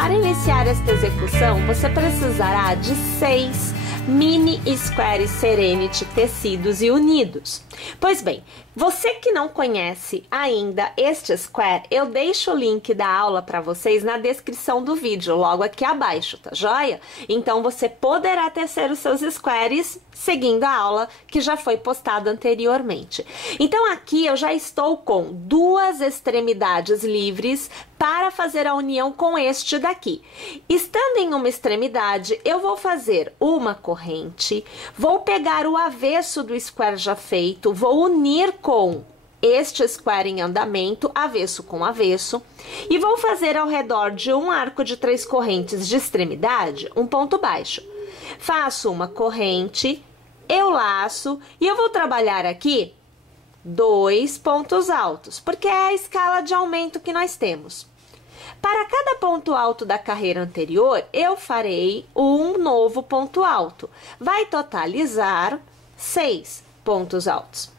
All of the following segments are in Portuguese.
Para iniciar esta execução, você precisará de 6 mini squares Serenity tecidos e unidos. Pois bem, você que não conhece ainda este square, eu deixo o link da aula para vocês na descrição do vídeo, logo aqui abaixo, tá joia? Então você poderá tecer os seus squares seguindo a aula que já foi postada anteriormente. Então aqui eu já estou com 2 extremidades livres para fazer a união com este daqui. Estando em uma extremidade, eu vou fazer uma corrente, vou pegar o avesso do square já feito, vou unir com este square em andamento, avesso com avesso, e vou fazer ao redor de um arco de 3 correntes de extremidade, um ponto baixo. Faço uma corrente, eu laço e eu vou trabalhar aqui 2 pontos altos, porque é a escala de aumento que nós temos. Para cada ponto alto da carreira anterior, eu farei um novo ponto alto. Vai totalizar 6 pontos altos.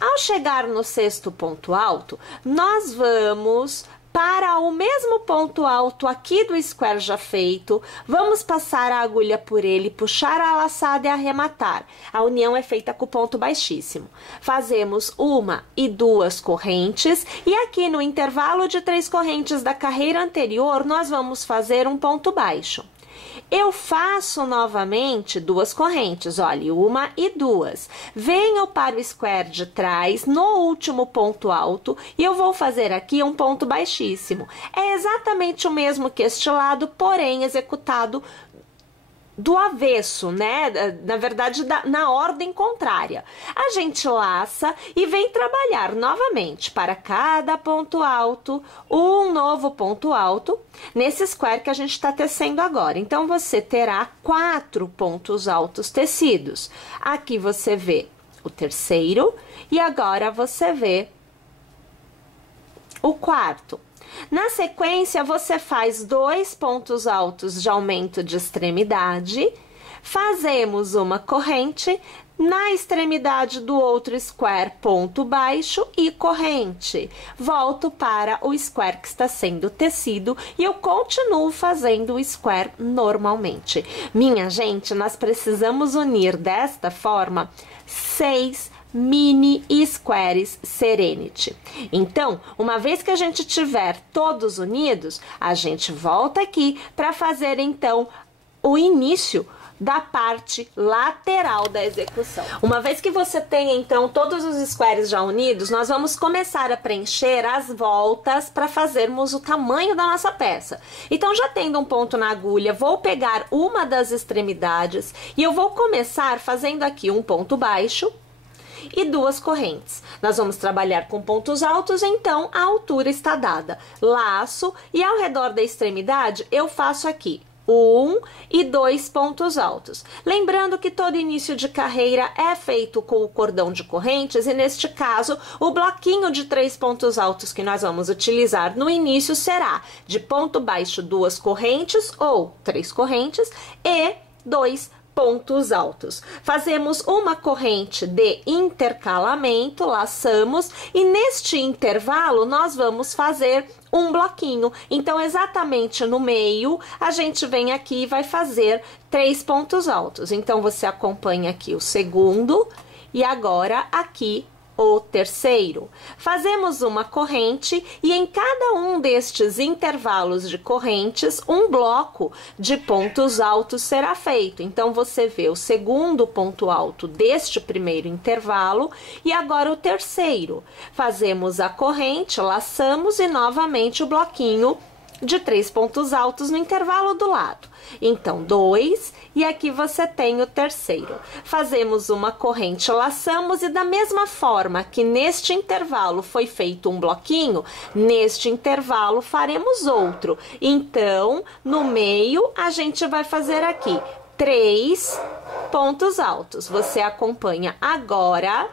Ao chegar no 6º ponto alto, nós vamos para o mesmo ponto alto aqui do square já feito, vamos passar a agulha por ele, puxar a laçada e arrematar. A união é feita com ponto baixíssimo. Fazemos 1 e 2 correntes e aqui no intervalo de 3 correntes da carreira anterior, nós vamos fazer um ponto baixo. Eu faço novamente 2 correntes, olha, 1 e 2. Venho para o square de trás, no último ponto alto, e eu vou fazer aqui um ponto baixíssimo. É exatamente o mesmo que este lado, porém executado do avesso, né? Na verdade, na ordem contrária. A gente laça e vem trabalhar novamente para cada ponto alto, um novo ponto alto, nesse square que a gente está tecendo agora. Então, você terá 4 pontos altos tecidos. Aqui você vê o terceiro e agora você vê o 4º. Na sequência, você faz 2 pontos altos de aumento de extremidade, fazemos uma corrente, na extremidade do outro square, ponto baixo e corrente. Volto para o square que está sendo tecido e eu continuo fazendo o square normalmente. Minha gente, nós precisamos unir desta forma 6 mini squares Serenity. Então, uma vez que a gente tiver todos unidos, a gente volta aqui para fazer então o início da parte lateral da execução. Uma vez que você tem então todos os squares já unidos, nós vamos começar a preencher as voltas para fazermos o tamanho da nossa peça. Então, já tendo um ponto na agulha, vou pegar uma das extremidades e eu vou começar fazendo aqui um ponto baixo e 2 correntes. Nós vamos trabalhar com pontos altos, então a altura está dada. Laço e ao redor da extremidade eu faço aqui 1 e 2 pontos altos. Lembrando que todo início de carreira é feito com o cordão de correntes e neste caso o bloquinho de 3 pontos altos que nós vamos utilizar no início será de ponto baixo 2 correntes ou 3 correntes e 2 pontos altos. Fazemos uma corrente de intercalamento, laçamos e neste intervalo nós vamos fazer um bloquinho. Então, exatamente no meio, a gente vem aqui e vai fazer 3 pontos altos. Então, você acompanha aqui o segundo e agora aqui o terceiro. Fazemos uma corrente e em cada um destes intervalos de correntes, um bloco de pontos altos será feito. Então, você vê o segundo ponto alto deste primeiro intervalo e agora o terceiro. Fazemos a corrente, laçamos e novamente o bloquinho de 3 pontos altos no intervalo do lado. Então, 2 e aqui você tem o terceiro. Fazemos uma corrente, laçamos e da mesma forma que neste intervalo foi feito um bloquinho, neste intervalo faremos outro. Então, no meio, a gente vai fazer aqui 3 pontos altos. Você acompanha agora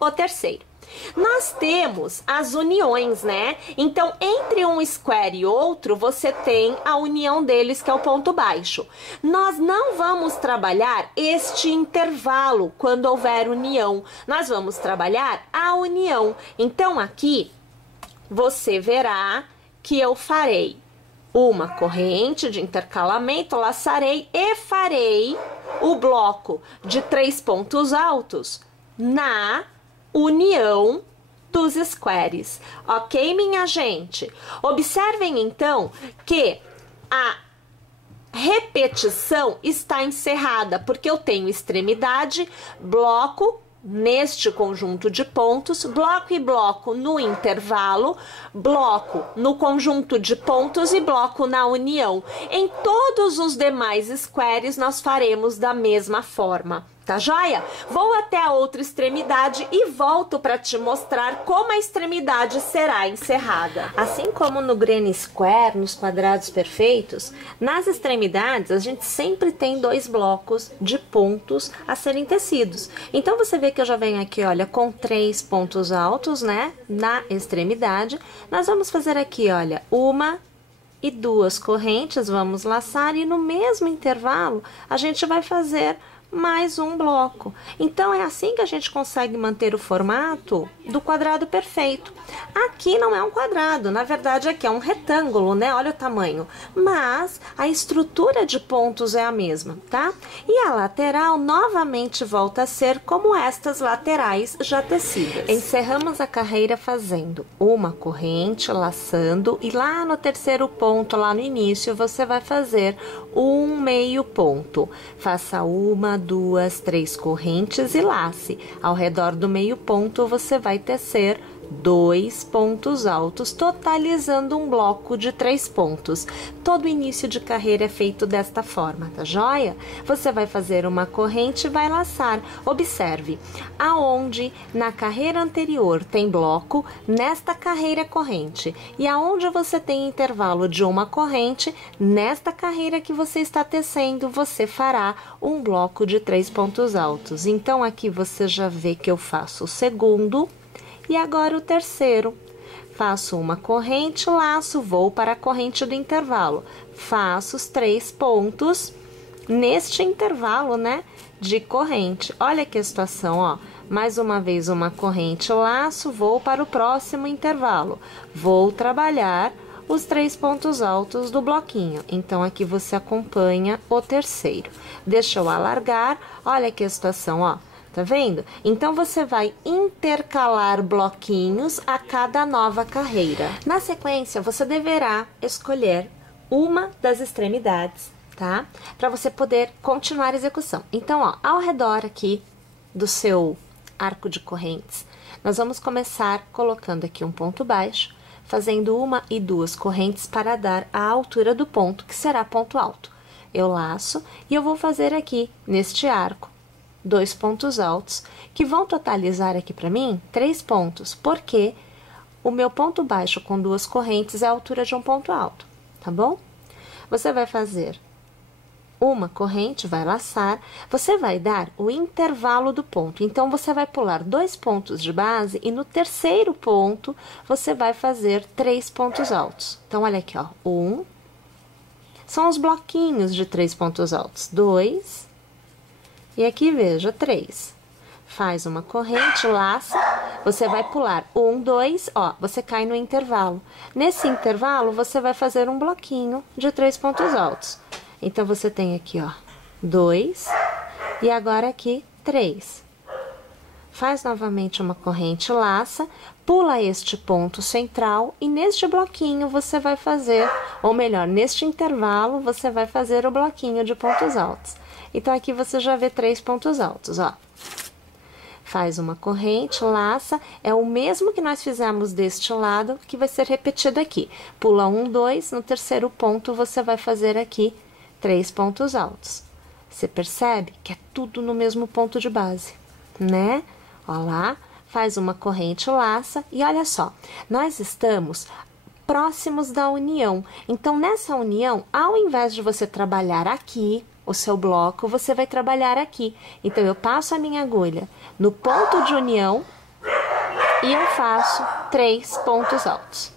o terceiro. Nós temos as uniões, né? Então, entre um square e outro, você tem a união deles, que é o ponto baixo. Nós não vamos trabalhar este intervalo quando houver união. Nós vamos trabalhar a união. Então, aqui, você verá que eu farei uma corrente de intercalamento, laçarei e farei o bloco de 3 pontos altos na união dos squares. Ok, minha gente? Observem, então, que a repetição está encerrada, porque eu tenho extremidade, bloco, neste conjunto de pontos, bloco e bloco no intervalo, bloco no conjunto de pontos e bloco na união. Em todos os demais squares, nós faremos da mesma forma. Tá joia? Vou até a outra extremidade e volto para te mostrar como a extremidade será encerrada. Assim como no Green Square, nos quadrados perfeitos, nas extremidades a gente sempre tem 2 blocos de pontos a serem tecidos. Então você vê que eu já venho aqui, olha, com 3 pontos altos, né, na extremidade. Nós vamos fazer aqui, olha, 1 e 2 correntes, vamos laçar e no mesmo intervalo a gente vai fazer mais um bloco. Então, é assim que a gente consegue manter o formato do quadrado perfeito. Aqui não é um quadrado, na verdade aqui é um retângulo, né? Olha o tamanho. Mas a estrutura de pontos é a mesma, tá? E a lateral novamente volta a ser como estas laterais já tecidas. Encerramos a carreira fazendo uma corrente, laçando, e lá no terceiro ponto, lá no início, você vai fazer um meio ponto. Faça 1, 2, 3 correntes e lace. Ao redor do meio ponto, você vai tecer 2 pontos altos, totalizando um bloco de 3 pontos. Todo início de carreira é feito desta forma, tá joia? Você vai fazer uma corrente e vai laçar. Observe, aonde na carreira anterior tem bloco, nesta carreira corrente. E aonde você tem intervalo de uma corrente, nesta carreira que você está tecendo, você fará um bloco de 3 pontos altos. Então, aqui você já vê que eu faço o segundo. E agora o terceiro. Faço uma corrente, laço, vou para a corrente do intervalo. Faço os 3 pontos neste intervalo, né, de corrente. Olha que situação, ó. Mais uma vez uma corrente, laço, vou para o próximo intervalo. Vou trabalhar os 3 pontos altos do bloquinho. Então, aqui você acompanha o terceiro. Deixa eu alargar, olha que situação, ó. Tá vendo? Então, você vai intercalar bloquinhos a cada nova carreira. Na sequência, você deverá escolher uma das extremidades, tá? Para você poder continuar a execução. Então, ó, ao redor aqui do seu arco de correntes, nós vamos começar colocando aqui um ponto baixo, fazendo 1 e 2 correntes para dar a altura do ponto, que será ponto alto. Eu laço e eu vou fazer aqui, neste arco, 2 pontos altos, que vão totalizar aqui para mim 3 pontos, porque o meu ponto baixo com 2 correntes é a altura de um ponto alto, tá bom? Você vai fazer uma corrente, vai laçar, você vai dar o intervalo do ponto. Então, você vai pular 2 pontos de base e no terceiro ponto, você vai fazer 3 pontos altos. Então, olha aqui, ó, 1, são os bloquinhos de 3 pontos altos, 2, e aqui, veja, 3. Faz uma corrente, laça, você vai pular 1, 2, ó, você cai no intervalo. Nesse intervalo, você vai fazer um bloquinho de 3 pontos altos. Então, você tem aqui, ó, 2, e agora aqui, 3. Faz novamente uma corrente, laça, pula este ponto central e neste bloquinho você vai fazer, ou melhor, neste intervalo, você vai fazer o bloquinho de pontos altos. Então, aqui você já vê 3 pontos altos, ó. Faz uma corrente, laça, é o mesmo que nós fizemos deste lado, que vai ser repetido aqui. Pula 1, 2, no terceiro ponto você vai fazer aqui 3 pontos altos. Você percebe que é tudo no mesmo ponto de base, né? Ó lá, faz uma corrente, laça, e olha só, nós estamos próximos da união. Então, nessa união, ao invés de você trabalhar aqui, o seu bloco, você vai trabalhar aqui. Então, eu passo a minha agulha no ponto de união e eu faço 3 pontos altos.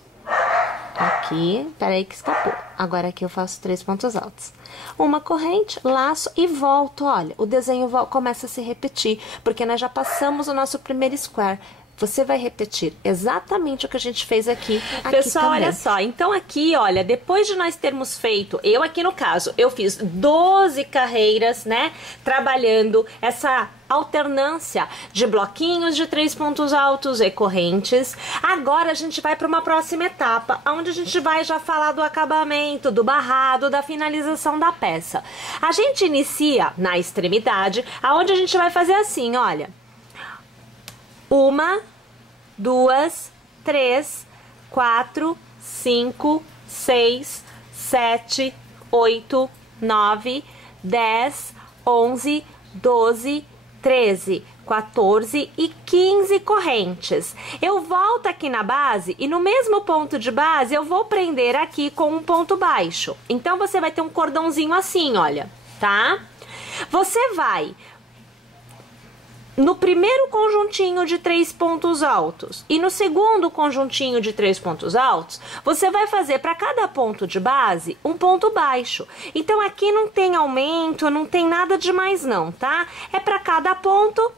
Aqui, peraí que escapou. Agora aqui eu faço 3 pontos altos. Uma corrente, laço e volto. Olha, o desenho começa a se repetir, porque nós já passamos o nosso primeiro square. você vai repetir exatamente o que a gente fez aqui. Pessoal, também. olha só, então aqui, olha, depois de nós termos feito, eu aqui no caso, eu fiz 12 carreiras, né, trabalhando essa alternância de bloquinhos de 3 pontos altos e correntes. Agora a gente vai para uma próxima etapa, onde a gente vai já falar do acabamento, do barrado, da finalização da peça. A gente inicia na extremidade, aonde a gente vai fazer assim, olha. 1, 2, 3, 4, 5, 6, 7, 8, 9, 10, 11, 12, 13, 14 e 15 correntes. Eu volto aqui na base e no mesmo ponto de base eu vou prender aqui com um ponto baixo. Então você vai ter um cordãozinho assim, olha, tá? Você vai no primeiro conjuntinho de 3 pontos altos e no segundo conjuntinho de 3 pontos altos, você vai fazer para cada ponto de base um ponto baixo. Então aqui não tem aumento, não tem nada demais não, tá? É para cada ponto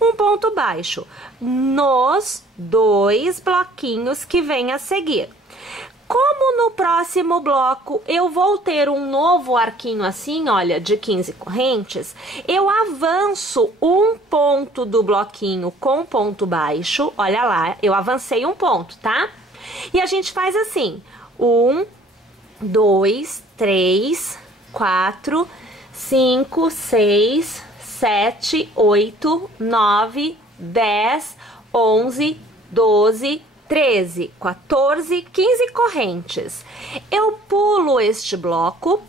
um ponto baixo nos 2 bloquinhos que vem a seguir. Como no próximo bloco eu vou ter um novo arquinho assim, olha, de 15 correntes, eu avanço um ponto do bloquinho com ponto baixo, olha lá, eu avancei um ponto, tá? E a gente faz assim, 1, 2, 3, 4, 5, 6, 7, 8, 9, 10, 11, 12, 13, 14, 15 correntes. Eu pulo este bloco,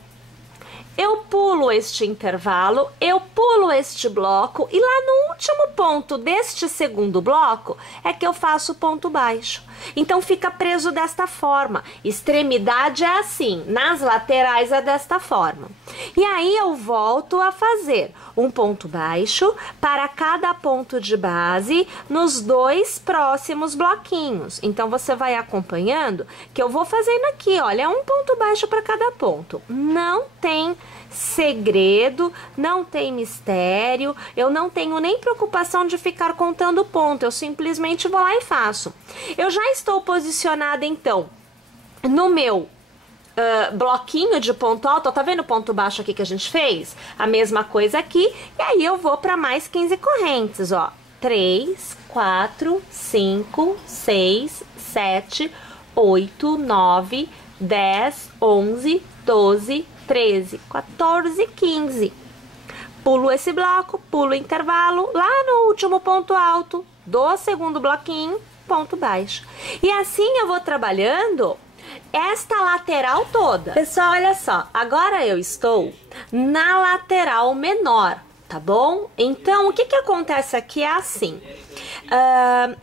eu pulo este intervalo, eu pulo este bloco e lá no último ponto deste segundo bloco é que eu faço ponto baixo. Então fica preso desta forma. Extremidade é assim, nas laterais é desta forma. E aí eu volto a fazer um ponto baixo para cada ponto de base nos 2 próximos bloquinhos. Então você vai acompanhando que eu vou fazendo aqui, olha, um ponto baixo para cada ponto. Não tem segredo, não tem mistério, eu não tenho nem preocupação de ficar contando ponto, eu simplesmente vou lá e faço. Eu já estou posicionada então no meu bloquinho de ponto alto, tá vendo o ponto baixo aqui que a gente fez? A mesma coisa aqui, e aí eu vou para mais 15 correntes, ó. 3, 4, 5, 6, 7, 8, 9, 10, 11, 12, 13, 14, 15. Pulo esse bloco, pulo o intervalo, lá no último ponto alto do segundo bloquinho, ponto baixo. E assim eu vou trabalhando esta lateral toda. Pessoal, olha só, agora eu estou na lateral menor, tá bom? Então, o que que acontece aqui é assim,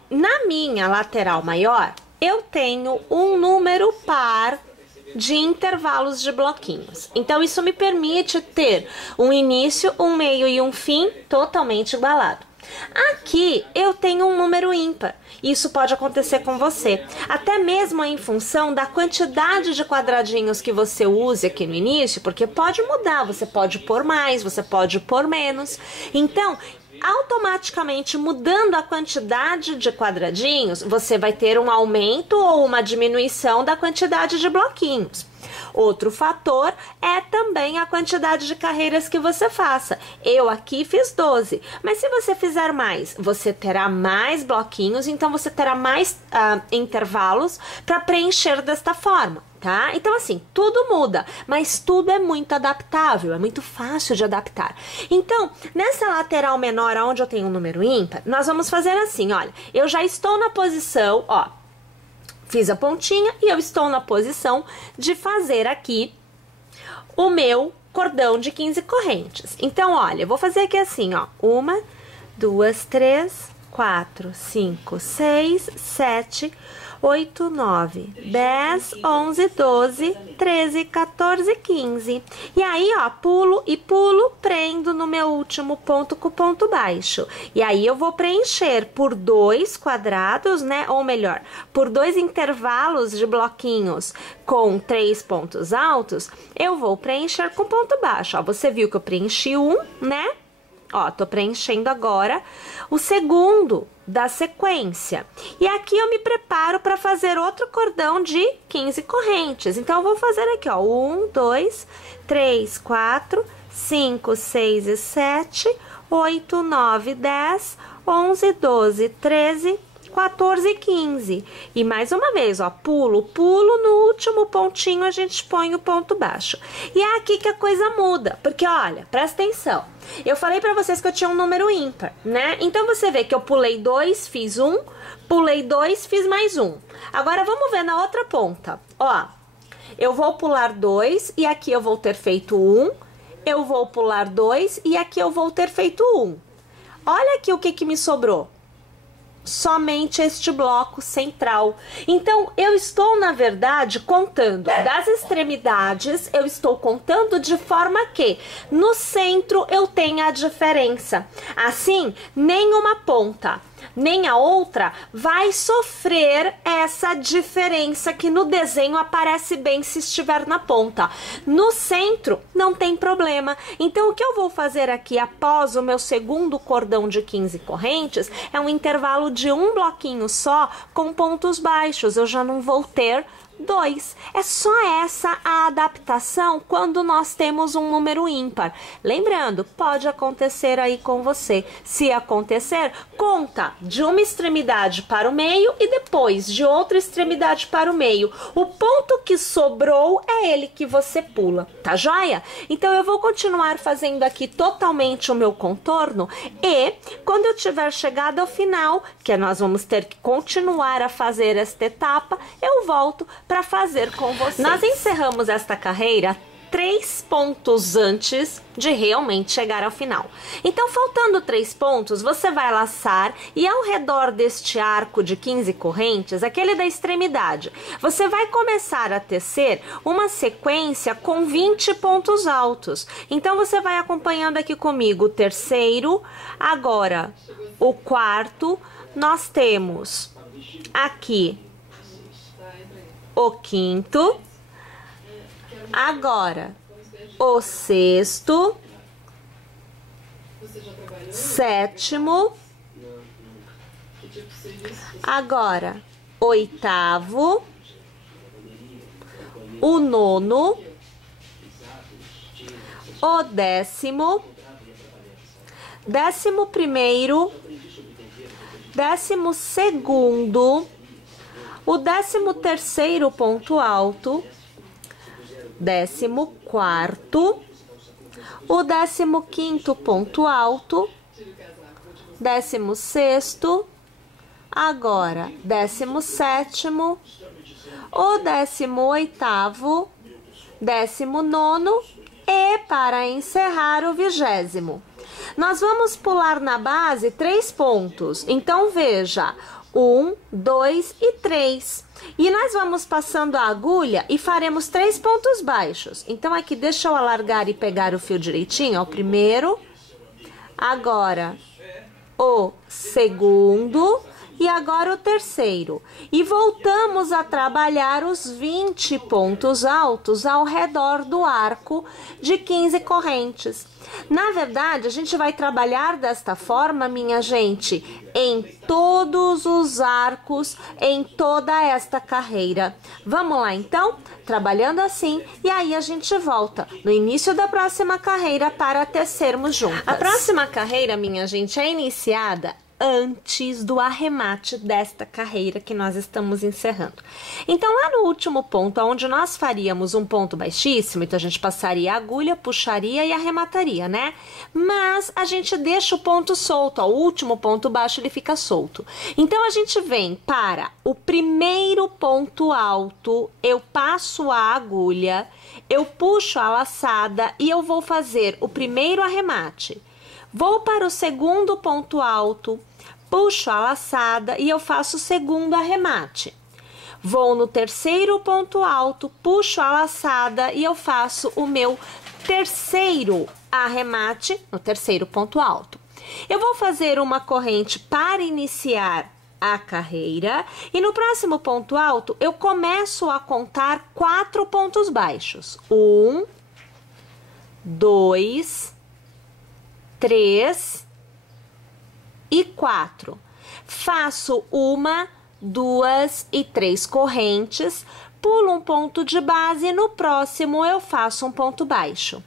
na minha lateral maior, eu tenho um número par de intervalos de bloquinhos. Então, isso me permite ter um início, um meio e um fim totalmente igualado. Aqui eu tenho um número ímpar. Isso pode acontecer com você, até mesmo em função da quantidade de quadradinhos que você use aqui no início, porque pode mudar, você pode pôr mais, você pode pôr menos. Então, automaticamente mudando a quantidade de quadradinhos, você vai ter um aumento ou uma diminuição da quantidade de bloquinhos. Outro fator é também a quantidade de carreiras que você faça. Eu aqui fiz 12, mas se você fizer mais, você terá mais bloquinhos, então você terá mais intervalos para preencher desta forma. Tá? Então assim, tudo muda, mas tudo é muito adaptável, é muito fácil de adaptar. Então, nessa lateral menor, onde eu tenho um número ímpar, nós vamos fazer assim, olha, eu já estou na posição, ó, fiz a pontinha e eu estou na posição de fazer aqui o meu cordão de 15 correntes. Então, olha, eu vou fazer aqui assim, ó, 1, 2, 3, 4, 5, 6, 7, 8, 9, 10, 11, 12, 13, 14, 15. E aí, ó, pulo e pulo, prendo no meu último ponto com ponto baixo. E aí eu vou preencher por 2 quadrados, né? Ou melhor, por 2 intervalos de bloquinhos com 3 pontos altos, eu vou preencher com ponto baixo. Ó, você viu que eu preenchi um, né? Ó, tô preenchendo agora o segundo da sequência. E aqui eu me preparo para fazer outro cordão de 15 correntes. Então, eu vou fazer aqui, ó, 1, 2, 3, 4, 5, 6 e 7, 8, 9, 10, 11, 12, 13, 14 e 15. E mais uma vez, ó, pulo, no último pontinho a gente põe o ponto baixo. E é aqui que a coisa muda, porque olha, presta atenção. Eu falei pra vocês que eu tinha um número ímpar, né? Então você vê que eu pulei 2, fiz 1, pulei 2, fiz mais 1. Agora vamos ver na outra ponta. Ó, eu vou pular 2 e aqui eu vou ter feito 1. Eu vou pular 2 e aqui eu vou ter feito 1. Olha aqui o que me sobrou. Somente este bloco central. Então, eu estou, na verdade, contando das extremidades, eu estou contando de forma que no centro eu tenha a diferença. Assim, nenhuma ponta nem a outra vai sofrer essa diferença que no desenho aparece bem se estiver na ponta. No centro não tem problema. Então o que eu vou fazer aqui após o meu segundo cordão de 15 correntes é um intervalo de um bloquinho só com pontos baixos. Eu já não vou ter 2. É só essa a adaptação quando nós temos um número ímpar. Lembrando, pode acontecer aí com você. Se acontecer, conta de uma extremidade para o meio e depois de outra extremidade para o meio. O ponto que sobrou é ele que você pula, tá joia? Então eu vou continuar fazendo aqui totalmente o meu contorno e quando eu tiver chegado ao final, que nós vamos ter que continuar a fazer esta etapa, eu volto para fazer com vocês. Nós encerramos esta carreira 3 pontos antes de realmente chegar ao final. Então, faltando 3 pontos, você vai laçar e ao redor deste arco de 15 correntes, aquele da extremidade, você vai começar a tecer uma sequência com 20 pontos altos. Então, você vai acompanhando aqui comigo o terceiro, agora o quarto, nós temos aqui o quinto, agora o sexto, sétimo, agora oitavo, o nono, o décimo, 11º, 12º, o 13º ponto alto, 14º, o 15º ponto alto, 16º, agora 17º, o 18º, 19º e para encerrar o 20º. Nós vamos pular na base 3 pontos, então veja, 1, 2 e 3. E nós vamos passando a agulha e faremos 3 pontos baixos. Então, aqui, deixa eu alargar e pegar o fio direitinho, ó, o primeiro, agora o segundo e agora o terceiro. E voltamos a trabalhar os 20 pontos altos ao redor do arco de 15 correntes. Na verdade, a gente vai trabalhar desta forma, minha gente, em todos os arcos, em toda esta carreira. Vamos lá, então? Trabalhando assim, e aí a gente volta no início da próxima carreira para tecermos juntas. A próxima carreira, minha gente, é iniciada antes do arremate desta carreira que nós estamos encerrando. Então, lá no último ponto, onde nós faríamos um ponto baixíssimo, então a gente passaria a agulha, puxaria e arremataria, né? Mas a gente deixa o ponto solto, ó, o último ponto baixo ele fica solto. Então, a gente vem para o primeiro ponto alto, eu passo a agulha, eu puxo a laçada e eu vou fazer o primeiro arremate. Vou para o segundo ponto alto, puxo a laçada e eu faço o segundo arremate. Vou no terceiro ponto alto, puxo a laçada e eu faço o meu terceiro arremate no terceiro ponto alto. Eu vou fazer uma corrente para iniciar a carreira e no próximo ponto alto eu começo a contar 4 pontos baixos. 1, 2, 3 e 4. Faço 1, 2 e 3 correntes, pulo um ponto de base, no próximo eu faço um ponto baixo.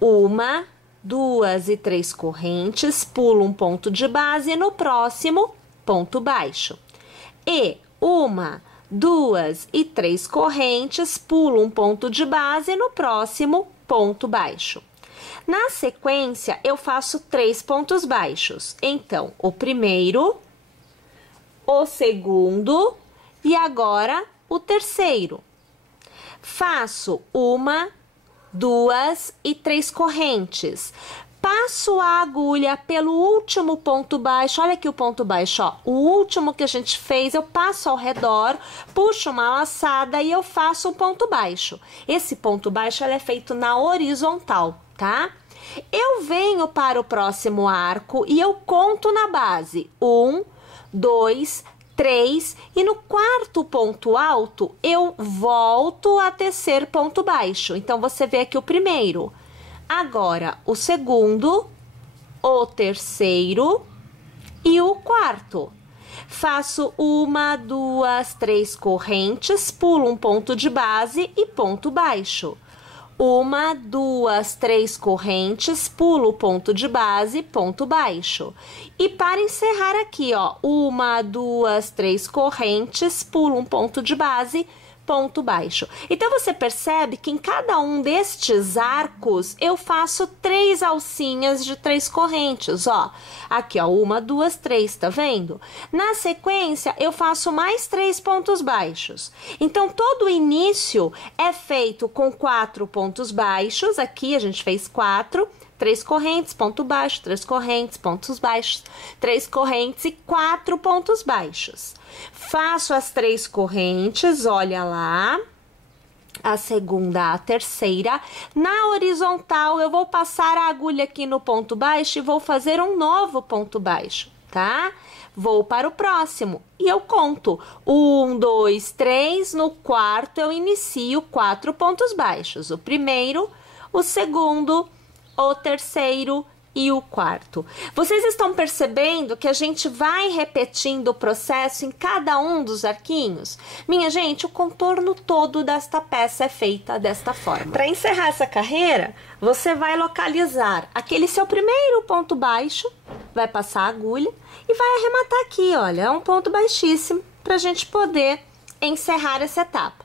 1, 2 e 3 correntes, pulo um ponto de base, no próximo, ponto baixo. E 1, 2 e 3 correntes, pulo um ponto de base, no próximo, ponto baixo. Na sequência, eu faço 3 pontos baixos. Então, o primeiro, o segundo e agora o terceiro. Faço 1, 2 e 3 correntes. Passo a agulha pelo último ponto baixo. Olha aqui o ponto baixo, ó. O último que a gente fez, eu passo ao redor, puxo uma laçada e eu faço um ponto baixo. Esse ponto baixo, ele é feito na horizontal, tá? Eu venho para o próximo arco e eu conto na base. 1, 2, 3 e no quarto ponto alto eu volto a tecer ponto baixo. Então, você vê aqui o primeiro. Agora, o segundo, o terceiro e o quarto. Faço 1, 2, 3 correntes, pulo um ponto de base e ponto baixo. 1, 2, 3 correntes, pulo o ponto de base, ponto baixo. E para encerrar aqui, ó, 1, 2, 3 correntes, pulo um ponto de base, ponto baixo. Então, você percebe que em cada um destes arcos, eu faço 3 alcinhas de 3 correntes, ó. Aqui, ó, 1, 2, 3, tá vendo? Na sequência, eu faço mais 3 pontos baixos. Então, todo o início é feito com 4 pontos baixos. Aqui, a gente fez 4, 3 correntes, ponto baixo, 3 correntes, pontos baixos, 3 correntes e 4 pontos baixos. Faço as 3 correntes, olha lá, a segunda, a terceira. Na horizontal, eu vou passar a agulha aqui no ponto baixo e vou fazer um novo ponto baixo, tá? Vou para o próximo e eu conto. 1, 2, 3, no quarto eu inicio 4 pontos baixos. O primeiro, o segundo, o terceiro e o quarto. Vocês estão percebendo que a gente vai repetindo o processo em cada um dos arquinhos? Minha gente, o contorno todo desta peça é feita desta forma. Para encerrar essa carreira, você vai localizar aquele seu primeiro ponto baixo, vai passar a agulha e vai arrematar aqui, olha, é um ponto baixíssimo para a gente poder encerrar essa etapa.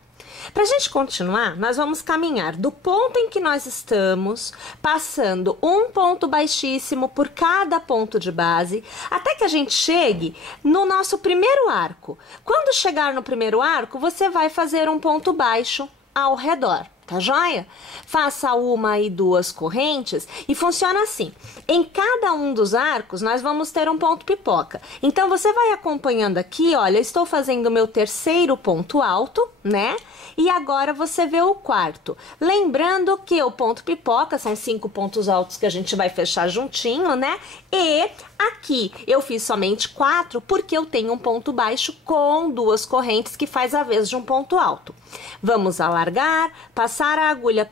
Para a gente continuar, nós vamos caminhar do ponto em que nós estamos, passando um ponto baixíssimo por cada ponto de base, até que a gente chegue no nosso primeiro arco. Quando chegar no primeiro arco, você vai fazer um ponto baixo ao redor. Tá joia? Faça 1 e 2 correntes e funciona assim. Em cada um dos arcos, nós vamos ter um ponto pipoca. Então, você vai acompanhando aqui, olha, eu estou fazendo o meu terceiro ponto alto, né? E agora você vê o quarto. Lembrando que o ponto pipoca são 5 pontos altos que a gente vai fechar juntinho, né? E aqui eu fiz somente 4 porque eu tenho um ponto baixo com 2 correntes que faz a vez de um ponto alto. Vamos alargar, passar a agulha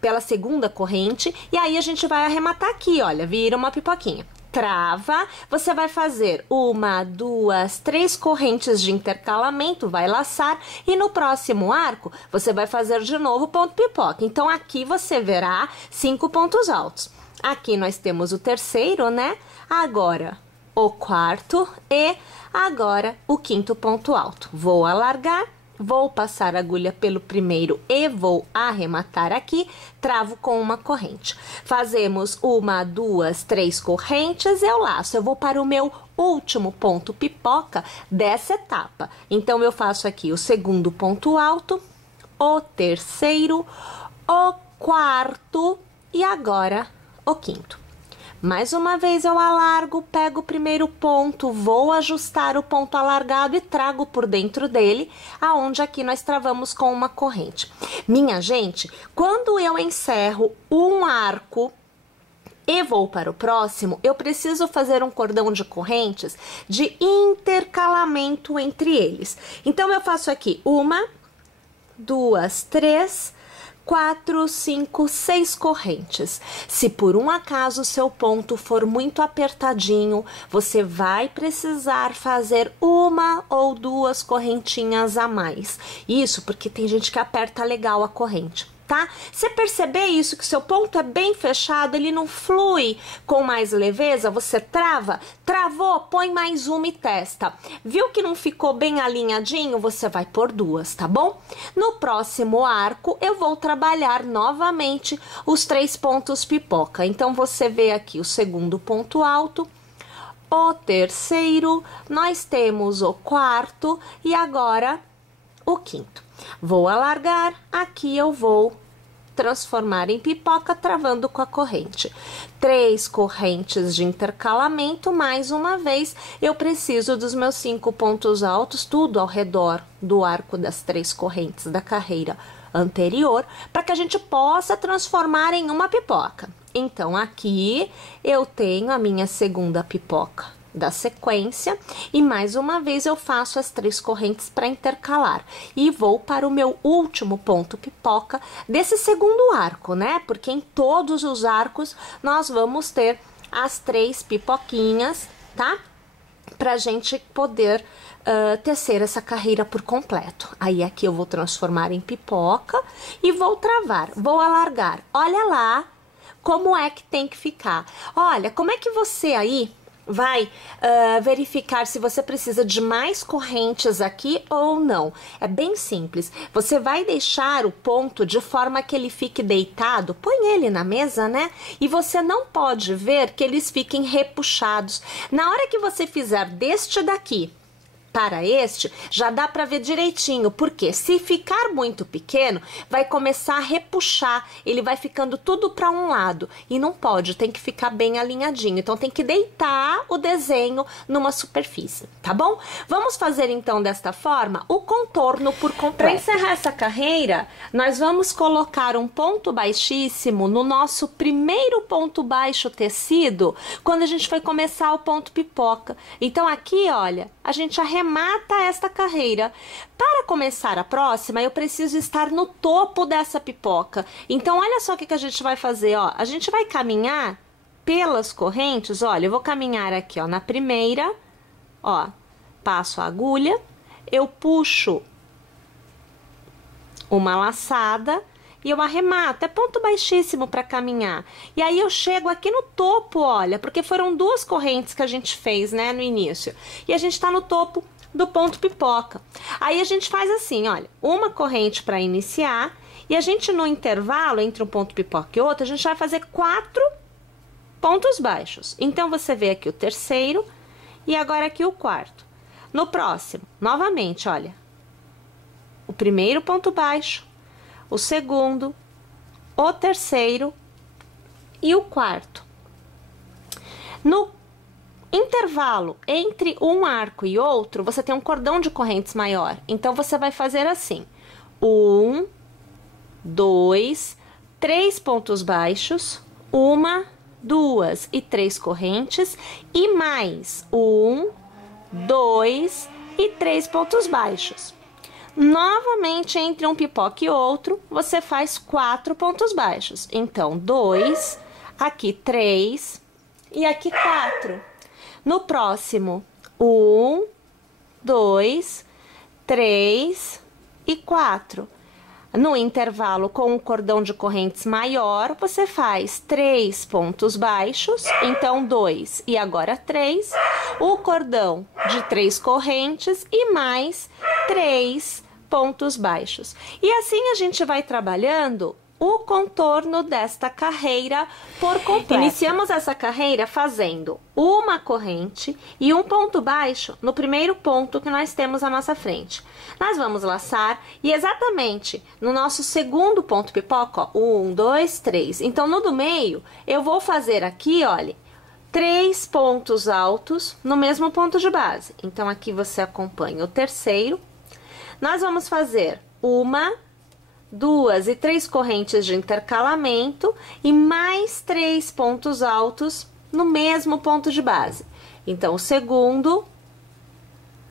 pela segunda corrente e aí a gente vai arrematar aqui, olha, vira uma pipoquinha. Trava, você vai fazer 1, 2, 3 correntes de intercalamento, vai laçar e no próximo arco você vai fazer de novo ponto pipoca. Então, aqui você verá 5 pontos altos. Aqui nós temos o terceiro, né? Agora o quarto e agora o quinto ponto alto. Vou alargar. Vou passar a agulha pelo primeiro e vou arrematar aqui, travo com uma corrente. Fazemos 1, 2, 3 correntes, eu laço. Eu vou para o meu último ponto pipoca dessa etapa. Então, eu faço aqui o segundo ponto alto, o terceiro, o quarto e agora o quinto. Mais uma vez eu alargo, pego o primeiro ponto, vou ajustar o ponto alargado e trago por dentro dele, aonde aqui nós travamos com uma corrente. Minha gente, quando eu encerro um arco e vou para o próximo, eu preciso fazer um cordão de correntes de intercalamento entre eles. Então, eu faço aqui 1, 2, 3, 4, 5, 6 correntes. Se por um acaso o seu ponto for muito apertadinho, você vai precisar fazer uma ou duas correntinhas a mais. Isso porque tem gente que aperta legal a corrente. Tá? Você perceber isso, que seu ponto é bem fechado, ele não flui com mais leveza, você trava, travou, põe mais uma e testa. Viu que não ficou bem alinhadinho? Você vai por duas, tá bom? No próximo arco, eu vou trabalhar novamente os 3 pontos pipoca. Então, você vê aqui o segundo ponto alto, o terceiro, nós temos o quarto e agora o quinto. Vou alargar, aqui eu vou transformar em pipoca, travando com a corrente. 3 correntes de intercalamento, mais uma vez, eu preciso dos meus 5 pontos altos, tudo ao redor do arco das 3 correntes da carreira anterior, para que a gente possa transformar em uma pipoca. Então, aqui eu tenho a minha segunda pipoca da sequência e mais uma vez eu faço as 3 correntes para intercalar e vou para o meu último ponto pipoca desse segundo arco, né? Porque em todos os arcos nós vamos ter as 3 pipoquinhas, tá? Pra gente poder tecer essa carreira por completo. Aí aqui eu vou transformar em pipoca e vou travar, vou alargar. Olha lá como é que tem que ficar. Olha, como é que você aí vai verificar se você precisa de mais correntes aqui ou não. É bem simples. Você vai deixar o ponto de forma que ele fique deitado, põe ele na mesa, né? E você não pode ver que eles fiquem repuxados. Na hora que você fizer deste daqui para este, já dá para ver direitinho, porque se ficar muito pequeno, vai começar a repuxar, ele vai ficando tudo para um lado, e não pode, tem que ficar bem alinhadinho, então tem que deitar o desenho numa superfície, tá bom? Vamos fazer então desta forma o contorno por completo. Para encerrar essa carreira, nós vamos colocar um ponto baixíssimo no nosso primeiro ponto baixo tecido, quando a gente foi começar o ponto pipoca. Então aqui, olha, a gente arremata esta carreira. Para começar a próxima, eu preciso estar no topo dessa pipoca. Então, olha só o que a gente vai fazer, ó. A gente vai caminhar pelas correntes, olha, eu vou caminhar aqui, ó, na primeira, ó, passo a agulha, eu puxo uma laçada e eu arremato, é ponto baixíssimo para caminhar. E aí eu chego aqui no topo, olha, porque foram 2 correntes que a gente fez, né, no início. E a gente tá no topo do ponto pipoca. Aí a gente faz assim, olha, uma corrente para iniciar e a gente no intervalo entre um ponto pipoca e outro, a gente vai fazer 4 pontos baixos. Então você vê aqui o terceiro e agora aqui o quarto. No próximo, novamente, olha, o primeiro ponto baixo, o segundo, o terceiro e o quarto. No intervalo entre um arco e outro, você tem um cordão de correntes maior. Então, você vai fazer assim: 1, 2, 3 pontos baixos, 1, 2 e 3 correntes, e mais 1, 2 e 3 pontos baixos. Novamente, entre um pipoca e outro, você faz 4 pontos baixos. Então, 2, aqui 3 e aqui 4. No próximo, 1, 2, 3 e 4. No intervalo com um cordão de correntes maior, você faz 3 pontos baixos, então 2 e agora 3, o cordão de 3 correntes e mais 3 pontos baixos. E assim a gente vai trabalhando o contorno desta carreira por completo. Iniciamos essa carreira fazendo uma corrente e um ponto baixo no primeiro ponto que nós temos à nossa frente. Nós vamos laçar e exatamente no nosso segundo ponto pipoca, ó, 1, 2, 3. Então, no do meio, eu vou fazer aqui, olha, 3 pontos altos no mesmo ponto de base. Então, aqui você acompanha o terceiro. Nós vamos fazer 1, 2 e 3 correntes de intercalamento e mais 3 pontos altos no mesmo ponto de base. Então, o segundo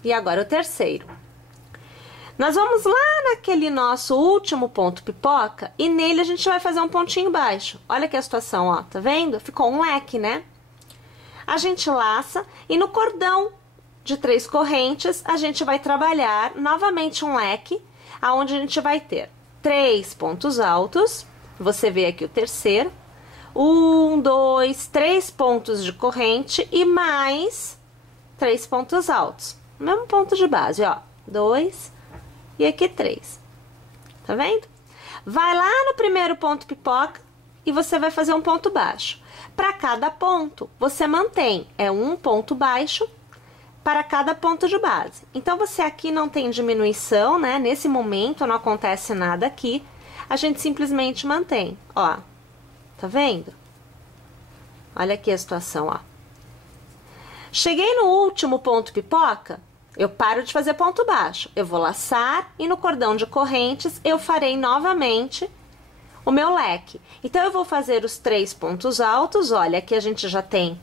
e agora o terceiro. Nós vamos lá naquele nosso último ponto pipoca e nele a gente vai fazer um pontinho baixo. Olha aqui a situação, ó, tá vendo? Ficou um leque, né? A gente laça e no cordão de 3 correntes a gente vai trabalhar novamente um leque, aonde a gente vai ter 3 pontos altos. Você vê aqui o terceiro. 1, 2, 3 pontos de corrente e mais 3 pontos altos. Mesmo ponto de base, ó. 2 e aqui 3. Tá vendo? Vai lá no primeiro ponto pipoca e você vai fazer um ponto baixo. Para cada ponto, você mantém um ponto baixo para cada ponto de base. Então, você aqui não tem diminuição, né? Nesse momento não acontece nada aqui. A gente simplesmente mantém, ó. Tá vendo? Olha aqui a situação, ó. Cheguei no último ponto pipoca, eu paro de fazer ponto baixo. Eu vou laçar e no cordão de correntes eu farei novamente o meu leque. Então, eu vou fazer os 3 pontos altos. Olha, aqui a gente já tem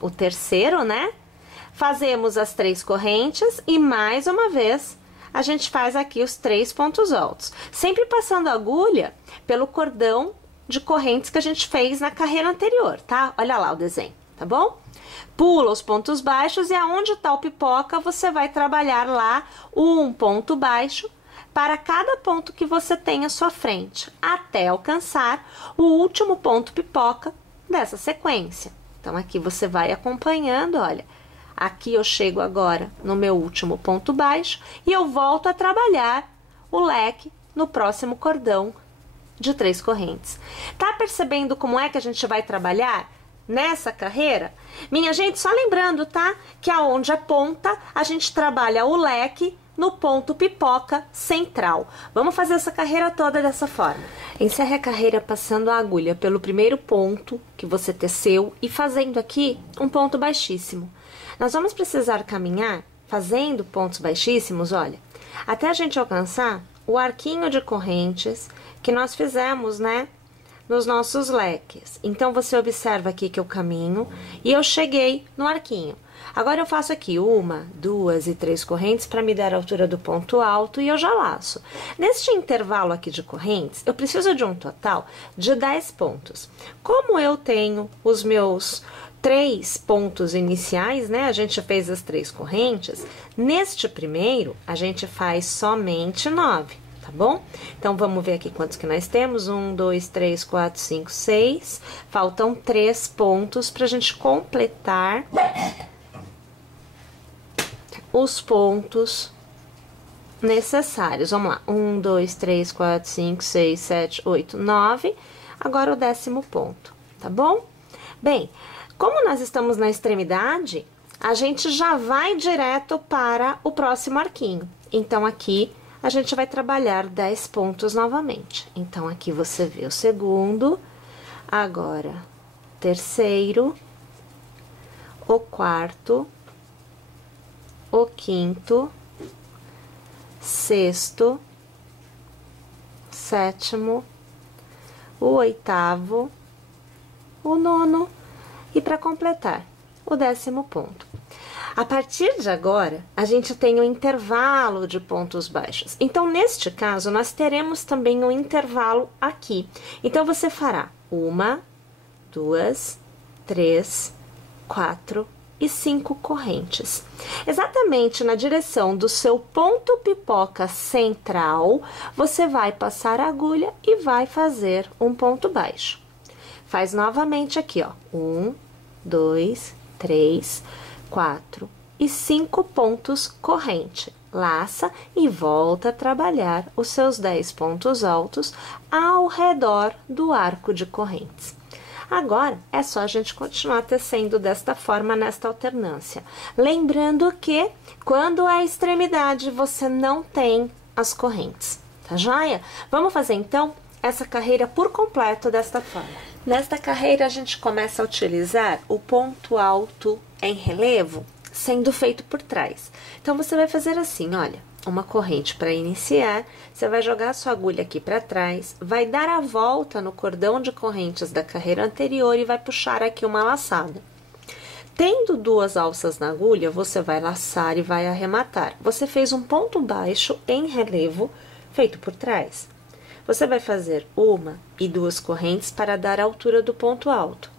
o terceiro, né? Fazemos as 3 correntes e mais uma vez a gente faz aqui os 3 pontos altos. Sempre passando a agulha pelo cordão de correntes que a gente fez na carreira anterior, tá? Olha lá o desenho, tá bom? Pula os pontos baixos e aonde tá o pipoca, você vai trabalhar lá um ponto baixo para cada ponto que você tem à sua frente, até alcançar o último ponto pipoca dessa sequência. Então, aqui você vai acompanhando, olha. Aqui eu chego agora no meu último ponto baixo e eu volto a trabalhar o leque no próximo cordão de 3 correntes. Tá percebendo como é que a gente vai trabalhar nessa carreira? Minha gente, só lembrando, tá? Que aonde é ponta, a gente trabalha o leque no ponto pipoca central. Vamos fazer essa carreira toda dessa forma. Encerre a carreira passando a agulha pelo primeiro ponto que você teceu e fazendo aqui um ponto baixíssimo. Nós vamos precisar caminhar fazendo pontos baixíssimos, olha, até a gente alcançar o arquinho de correntes que nós fizemos, né, nos nossos leques. Então, você observa aqui que eu caminho e eu cheguei no arquinho. Agora, eu faço aqui 1, 2 e 3 correntes para me dar a altura do ponto alto e eu já laço. Neste intervalo aqui de correntes, eu preciso de um total de 10 pontos. Como eu tenho os meus 3 pontos iniciais, né? A gente fez as 3 correntes. Neste primeiro, a gente faz somente 9, tá bom? Então, vamos ver aqui quantos que nós temos. 1, 2, 3, 4, 5, 6. Faltam 3 pontos pra gente completar os pontos necessários. Vamos lá. 1, 2, 3, 4, 5, 6, 7, 8, 9. Agora, o 10º ponto, tá bom? Bem, como nós estamos na extremidade, a gente já vai direto para o próximo arquinho. Então, aqui, a gente vai trabalhar 10 pontos novamente. Então, aqui você vê o segundo, agora, terceiro, o quarto, o quinto, sexto, sétimo, o oitavo, o nono e para completar, o 10º ponto. A partir de agora, a gente tem um intervalo de pontos baixos. Então, neste caso, nós teremos também um intervalo aqui. Então, você fará 1, 2, 3, 4 e 5 correntes. Exatamente na direção do seu ponto pipoca central, você vai passar a agulha e vai fazer um ponto baixo. Faz novamente aqui, ó. 1, 2, 3, 4 e 5 pontos corrente. Laça e volta a trabalhar os seus 10 pontos altos ao redor do arco de correntes. Agora, é só a gente continuar tecendo desta forma, nesta alternância. Lembrando que, quando é a extremidade, você não tem as correntes, tá joia? Vamos fazer, então, essa carreira por completo desta forma. Nesta carreira, a gente começa a utilizar o ponto alto em relevo, sendo feito por trás. Então, você vai fazer assim, olha, uma corrente para iniciar, você vai jogar a sua agulha aqui para trás, vai dar a volta no cordão de correntes da carreira anterior e vai puxar aqui uma laçada. Tendo duas alças na agulha, você vai laçar e vai arrematar. Você fez um ponto baixo em relevo feito por trás. Você vai fazer uma e duas correntes para dar a altura do ponto alto.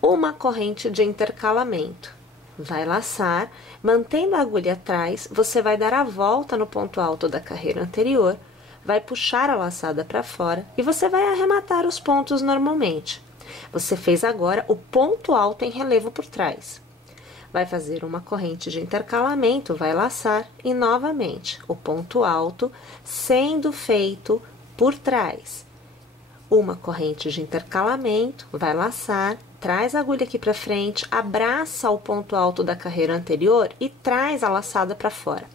Uma corrente de intercalamento. Vai laçar, mantendo a agulha atrás, você vai dar a volta no ponto alto da carreira anterior, vai puxar a laçada para fora e você vai arrematar os pontos normalmente. Você fez agora o ponto alto em relevo por trás. Vai fazer uma corrente de intercalamento, vai laçar e novamente o ponto alto sendo feito por trás. Uma corrente de intercalamento, vai laçar, traz a agulha aqui para frente, abraça o ponto alto da carreira anterior e traz a laçada para fora.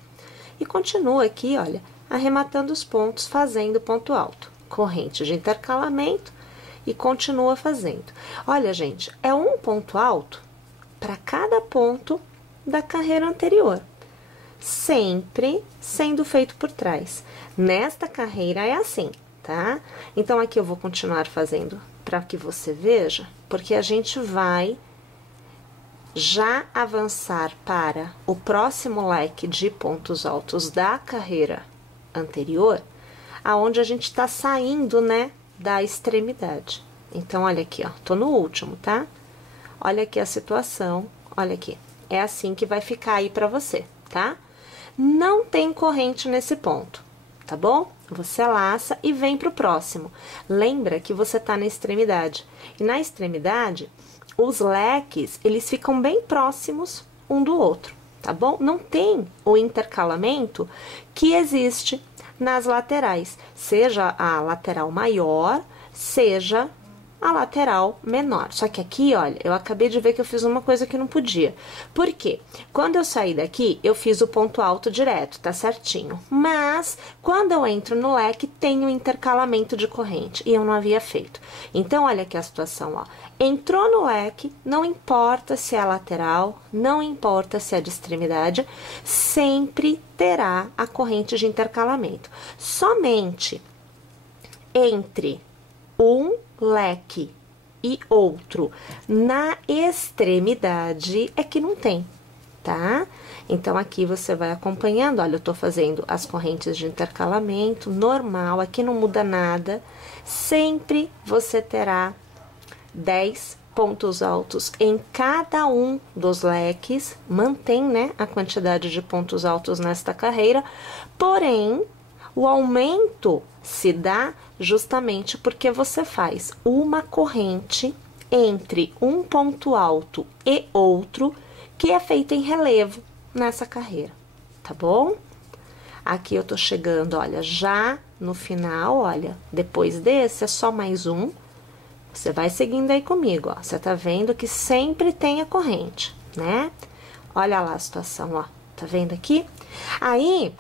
E continua aqui, olha, arrematando os pontos, fazendo ponto alto. Corrente de intercalamento e continua fazendo. Olha, gente, é um ponto alto para cada ponto da carreira anterior. Sempre sendo feito por trás. Nesta carreira é assim, tá? Então, aqui eu vou continuar fazendo para que você veja, porque a gente vai já avançar para o próximo leque de pontos altos da carreira anterior, aonde a gente está saindo, né, da extremidade. Então, olha aqui, ó, tô no último, tá? Olha aqui a situação, olha aqui. É assim que vai ficar aí pra você, tá? Não tem corrente nesse ponto, tá bom? Você laça e vem pro próximo. Lembra que você tá na extremidade. E na extremidade, os leques, eles ficam bem próximos um do outro, tá bom? Não tem o intercalamento que existe nas laterais, seja a lateral maior, seja a lateral menor. Só que aqui, olha, eu acabei de ver que eu fiz uma coisa que não podia. Por quê? Quando eu saí daqui, eu fiz o ponto alto direto, tá certinho. Mas, quando eu entro no leque, tem um intercalamento de corrente, e eu não havia feito. Então, olha aqui a situação, ó. Entrou no leque, não importa se é lateral, não importa se é de extremidade, sempre terá a corrente de intercalamento. Somente entre um leque e outro na extremidade é que não tem, tá? Então, aqui você vai acompanhando, olha, eu tô fazendo as correntes de intercalamento normal, aqui não muda nada, sempre você terá 10 pontos altos em cada um dos leques, mantém, né, a quantidade de pontos altos nesta carreira, porém, o aumento se dá justamente porque você faz uma corrente entre um ponto alto e outro que é feito em relevo nessa carreira, tá bom? Aqui eu tô chegando, olha, já no final, olha, depois desse é só mais um. Você vai seguindo aí comigo, ó. Você tá vendo que sempre tem a corrente, né? Olha lá a situação, ó. Tá vendo aqui? Aí,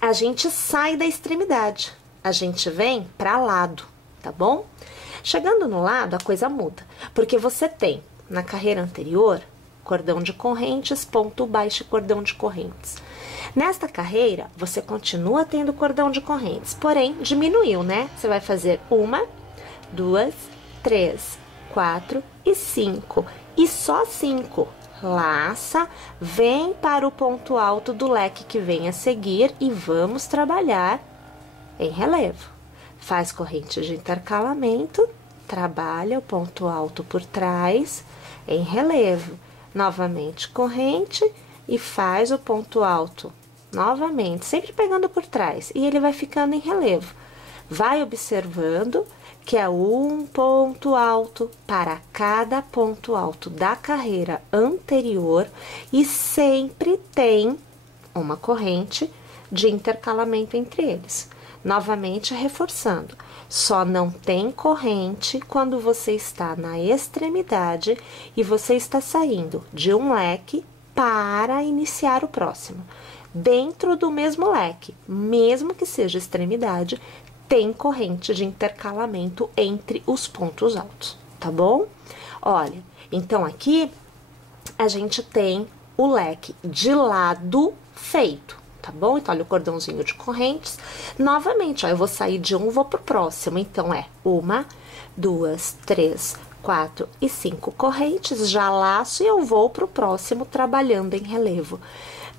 a gente sai da extremidade. A gente vem para lado, tá bom? Chegando no lado, a coisa muda. Porque você tem, na carreira anterior, cordão de correntes, ponto baixo e cordão de correntes. Nesta carreira, você continua tendo cordão de correntes, porém, diminuiu, né? Você vai fazer uma, duas, 3, 4 e 5. E só 5. Laça, vem para o ponto alto do leque que vem a seguir e vamos trabalhar em relevo. Faz corrente de intercalamento, trabalha o ponto alto por trás em relevo. Novamente corrente e faz o ponto alto novamente, sempre pegando por trás. E ele vai ficando em relevo. Vai observando que é um ponto alto para cada ponto alto da carreira anterior e sempre tem uma corrente de intercalamento entre eles. Novamente reforçando, só não tem corrente quando você está na extremidade e você está saindo de um leque para iniciar o próximo. Dentro do mesmo leque, mesmo que seja extremidade, tem corrente de intercalamento entre os pontos altos, tá bom? Olha, então aqui a gente tem o leque de lado feito, tá bom? Então, olha o cordãozinho de correntes. Novamente, ó, eu vou sair de um, vou pro próximo. Então, é 1, 2, 3, 4 e 5 correntes, já laço e eu vou pro próximo trabalhando em relevo.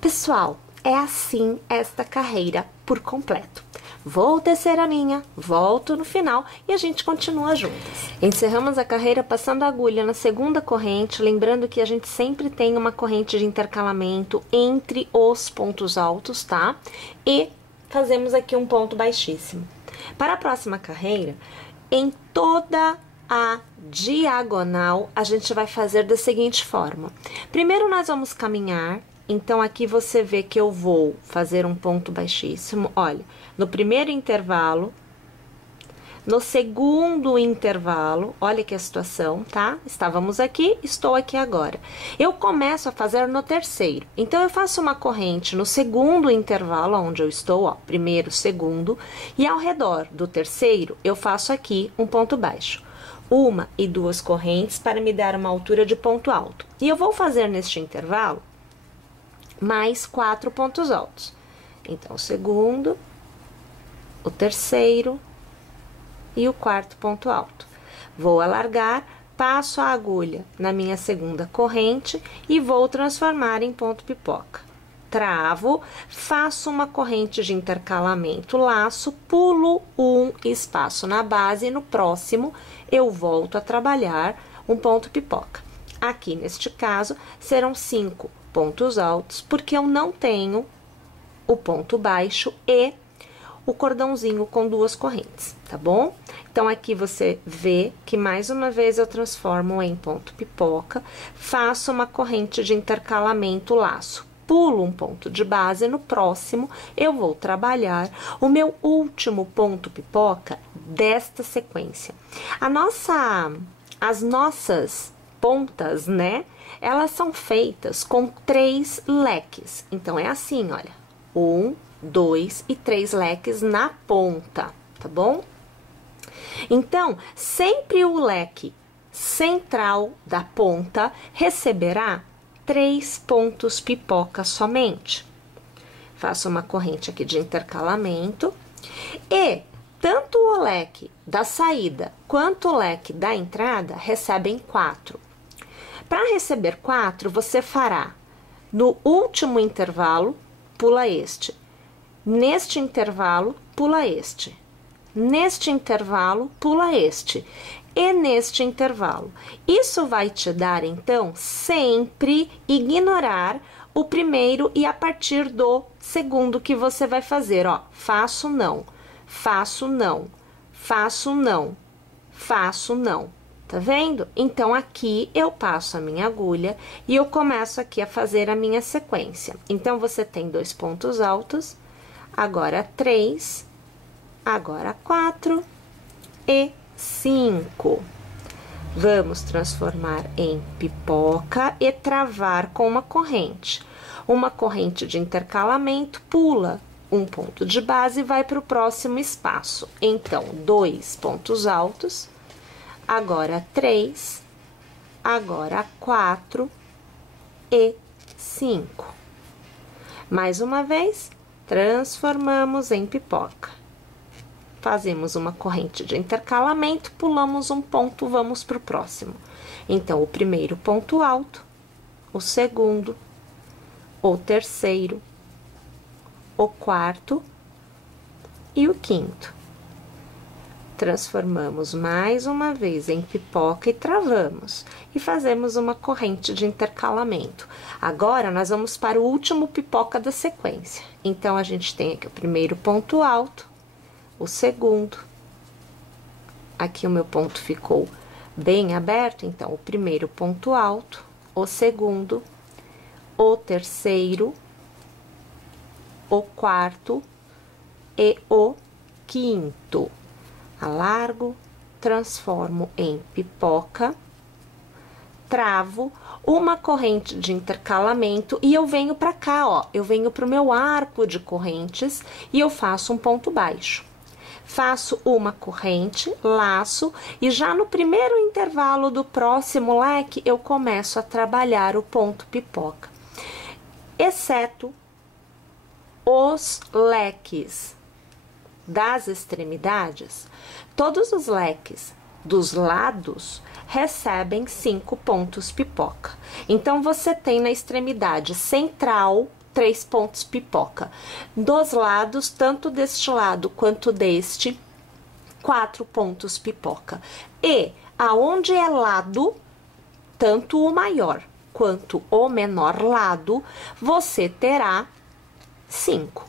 Pessoal, é assim esta carreira por completo. Vou tecer a minha, volto no final e a gente continua juntas. Encerramos a carreira passando a agulha na segunda corrente, lembrando que a gente sempre tem uma corrente de intercalamento entre os pontos altos, tá? E fazemos aqui um ponto baixíssimo. Para a próxima carreira, em toda a diagonal, a gente vai fazer da seguinte forma. Primeiro nós vamos caminhar. Então, aqui você vê que eu vou fazer um ponto baixíssimo, olha, no primeiro intervalo, no segundo intervalo, olha que a situação, tá? Estávamos aqui, estou aqui agora. Eu começo a fazer no terceiro, então eu faço uma corrente no segundo intervalo, onde eu estou, ó, primeiro, segundo, e ao redor do terceiro, eu faço aqui um ponto baixo. 1 e 2 correntes para me dar uma altura de ponto alto. E eu vou fazer neste intervalo mais 4 pontos altos. Então, o segundo, o terceiro e o quarto ponto alto. Vou alargar, passo a agulha na minha segunda corrente e vou transformar em ponto pipoca. Travo, faço uma corrente de intercalamento, laço, pulo um espaço na base e no próximo eu volto a trabalhar um ponto pipoca. Aqui, neste caso, serão 5 pontos altos, porque eu não tenho o ponto baixo e o cordãozinho com 2 correntes, tá bom? Então, aqui você vê que, mais uma vez, eu transformo em ponto pipoca, faço uma corrente de intercalamento, laço, pulo um ponto de base, no próximo eu vou trabalhar o meu último ponto pipoca desta sequência. As nossas pontas, né? Elas são feitas com 3 leques. Então, é assim, olha. 1, 2 e 3 leques na ponta, tá bom? Então, sempre o leque central da ponta receberá 3 pontos pipoca somente. Faço uma corrente aqui de intercalamento e tanto o leque da saída quanto o leque da entrada recebem 4. Para receber 4, você fará no último intervalo, pula este. Neste intervalo, pula este. Neste intervalo, pula este. E neste intervalo. Isso vai te dar, então, sempre ignorar o primeiro e a partir do segundo que você vai fazer, ó. Faço não, faço não, faço não, faço não. Tá vendo? Então, aqui eu passo a minha agulha e eu começo aqui a fazer a minha sequência. Então, você tem 2 pontos altos, agora 3, agora 4 e 5. Vamos transformar em pipoca e travar com uma corrente. Uma corrente de intercalamento, pula um ponto de base e vai para o próximo espaço. Então, 2 pontos altos. Agora 3, agora 4 e 5. Mais uma vez, transformamos em pipoca. Fazemos uma corrente de intercalamento, pulamos um ponto, vamos para o próximo. Então, o primeiro ponto alto, o segundo, o terceiro, o quarto e o quinto. Transformamos mais uma vez em pipoca e travamos. E fazemos uma corrente de intercalamento. Agora, nós vamos para o último pipoca da sequência. Então, a gente tem aqui o primeiro ponto alto, o segundo. Aqui o meu ponto ficou bem aberto, então, o primeiro ponto alto, o segundo, o terceiro, o quarto e o quinto. Alargo, transformo em pipoca, travo uma corrente de intercalamento e eu venho para cá, ó. Eu venho para o meu arco de correntes e eu faço um ponto baixo. Faço uma corrente, laço e já no primeiro intervalo do próximo leque eu começo a trabalhar o ponto pipoca. Exceto os leques das extremidades, todos os leques dos lados recebem 5 pontos pipoca. Então, você tem na extremidade central 3 pontos pipoca. Dos lados, tanto deste lado quanto deste, 4 pontos pipoca. E aonde é lado, tanto o maior quanto o menor lado, você terá 5,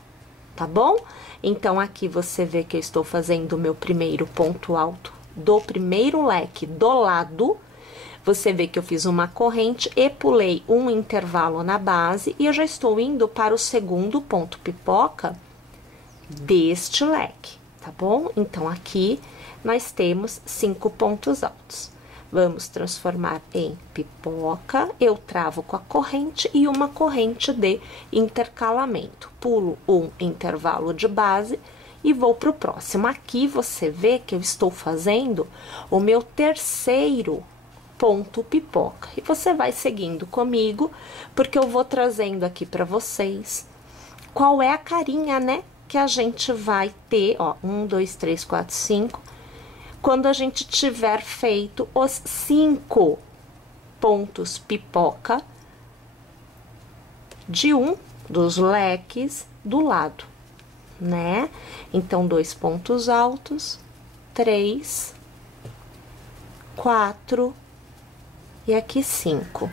tá bom? Então, aqui você vê que eu estou fazendo o meu primeiro ponto alto do primeiro leque do lado. Você vê que eu fiz uma corrente e pulei um intervalo na base e eu já estou indo para o segundo ponto pipoca deste leque, tá bom? Então, aqui nós temos 5 pontos altos. Vamos transformar em pipoca, eu travo com a corrente e uma corrente de intercalamento. Pulo um intervalo de base e vou para o próximo. Aqui você vê que eu estou fazendo o meu terceiro ponto pipoca. E você vai seguindo comigo, porque eu vou trazendo aqui para vocês qual é a carinha, né, que a gente vai ter, ó, 1, 2, 3, 4, 5, quando a gente tiver feito os 5 pontos pipoca de um dos leques do lado, né? Então, 2 pontos altos, 3, 4 e aqui 5.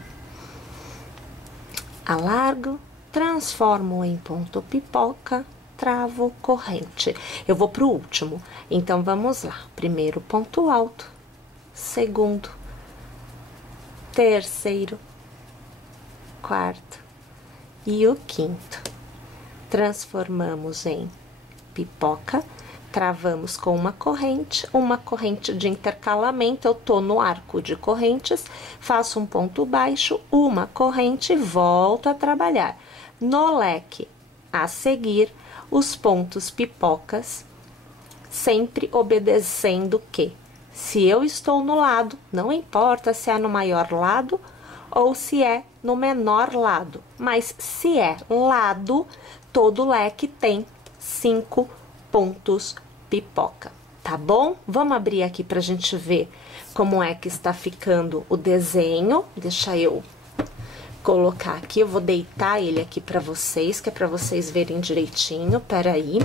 Alargo, transformo em ponto pipoca, travo, corrente. Eu vou pro último. Então, vamos lá. Primeiro ponto alto, segundo, terceiro, quarto e o quinto. Transformamos em pipoca, travamos com uma corrente de intercalamento. Eu tô no arco de correntes, faço um ponto baixo, uma corrente e volto a trabalhar. No leque a seguir, os pontos pipocas, sempre obedecendo que, se eu estou no lado, não importa se é no maior lado ou se é no menor lado, mas se é lado, todo leque tem 5 pontos pipoca, tá bom? Vamos abrir aqui pra gente ver como é que está ficando o desenho. Deixa eu colocar aqui, eu vou deitar ele aqui pra vocês, que é pra vocês verem direitinho. Peraí,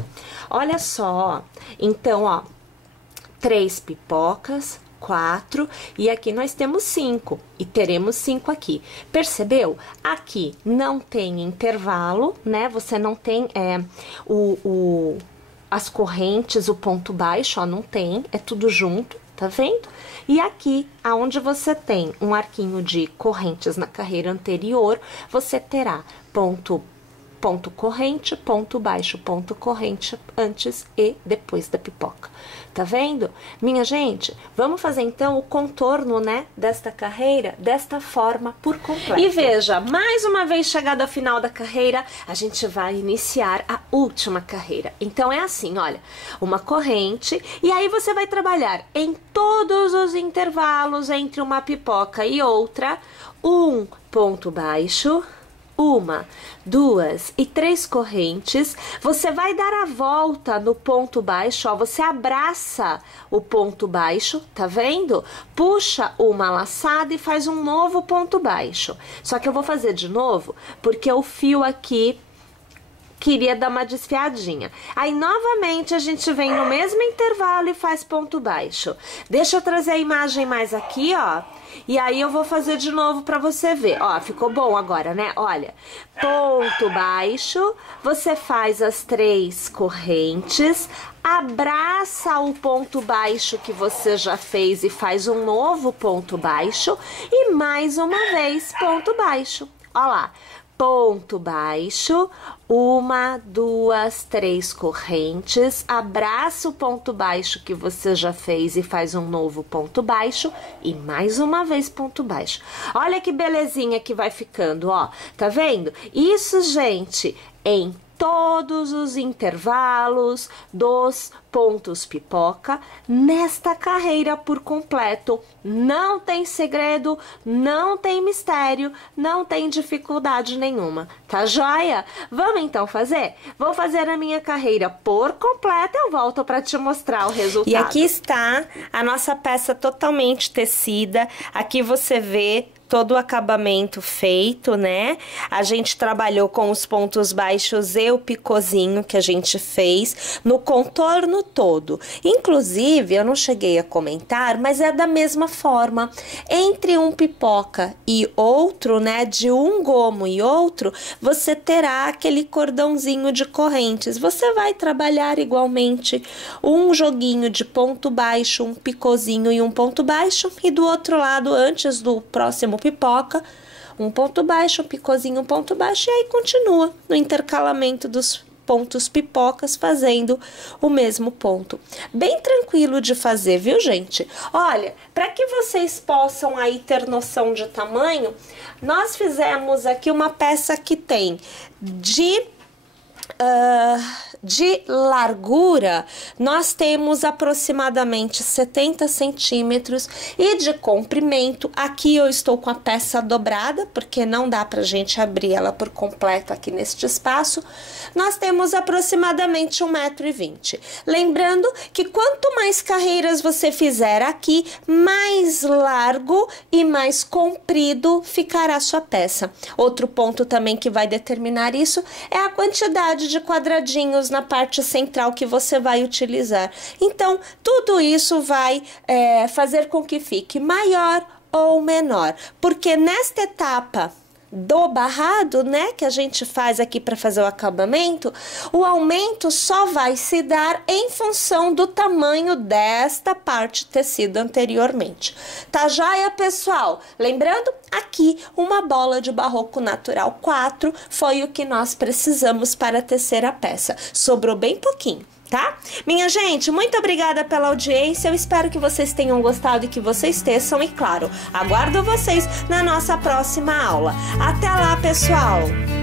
olha só, então, ó, 3 pipocas, 4, e aqui nós temos 5, e teremos 5 aqui. Percebeu? Aqui não tem intervalo, né? Você não tem as correntes, o ponto baixo, ó, não tem, é tudo junto, tá vendo? E aqui, aonde você tem um arquinho de correntes na carreira anterior, você terá ponto corrente, ponto baixo, ponto corrente antes e depois da pipoca. Tá vendo? Minha gente, vamos fazer então o contorno, né, desta carreira desta forma por completo. E veja, mais uma vez chegado ao final da carreira, a gente vai iniciar a última carreira. Então, é assim, olha, uma corrente, e aí você vai trabalhar em todos os intervalos entre uma pipoca e outra, um ponto baixo, 1, 2 e 3 correntes. Você vai dar a volta no ponto baixo, ó, você abraça o ponto baixo, tá vendo? Puxa uma laçada e faz um novo ponto baixo. Só que eu vou fazer de novo, porque o fio aqui queria dar uma desfiadinha. Aí, novamente, a gente vem no mesmo intervalo e faz ponto baixo. Deixa eu trazer a imagem mais aqui, ó. E aí, eu vou fazer de novo pra você ver. Ó, ficou bom agora, né? Olha, ponto baixo, você faz as 3 correntes, abraça o ponto baixo que você já fez e faz um novo ponto baixo. E mais uma vez, ponto baixo. Ó lá. Ponto baixo, 1, 2, 3 correntes, abraça o ponto baixo que você já fez e faz um novo ponto baixo e mais uma vez ponto baixo. Olha que belezinha que vai ficando, ó, tá vendo? Isso, gente, em todos os intervalos dos pontos pipoca nesta carreira por completo. Não tem segredo, não tem mistério, não tem dificuldade nenhuma, tá joia? Vamos então fazer? Vou fazer a minha carreira por completo, eu volto para te mostrar o resultado. E aqui está a nossa peça totalmente tecida. Aqui você vê todo o acabamento feito, né? A gente trabalhou com os pontos baixos e o picôzinho que a gente fez no contorno todo. Inclusive, eu não cheguei a comentar, mas é da mesma forma. Entre um pipoca e outro, né? De um gomo e outro, você terá aquele cordãozinho de correntes. Você vai trabalhar igualmente um joguinho de ponto baixo, um picôzinho e um ponto baixo, e do outro lado, antes do próximo pipoca, um ponto baixo, um picôzinho, um ponto baixo, e aí continua no intercalamento dos pontos pipocas fazendo o mesmo ponto. Bem tranquilo de fazer, viu, gente? Olha, para que vocês possam aí ter noção de tamanho, nós fizemos aqui uma peça que tem de largura, nós temos aproximadamente 70 centímetros, e de comprimento, aqui eu estou com a peça dobrada, porque não dá pra gente abrir ela por completo aqui neste espaço, nós temos aproximadamente 1,20 m. Lembrando que quanto mais carreiras você fizer aqui, mais largo e mais comprido ficará a sua peça. Outro ponto também que vai determinar isso é a quantidade de quadradinhos na parte central que você vai utilizar. Então, tudo isso vai fazer com que fique maior ou menor, porque nesta etapa do barrado, né, que a gente faz aqui para fazer o acabamento, o aumento só vai se dar em função do tamanho desta parte tecida anteriormente. Tá joia, pessoal? Lembrando, aqui uma bola de barroco natural 4 foi o que nós precisamos para tecer a peça. Sobrou bem pouquinho, tá? Minha gente, muito obrigada pela audiência, eu espero que vocês tenham gostado e que vocês teçam, e claro, aguardo vocês na nossa próxima aula. Até lá, pessoal!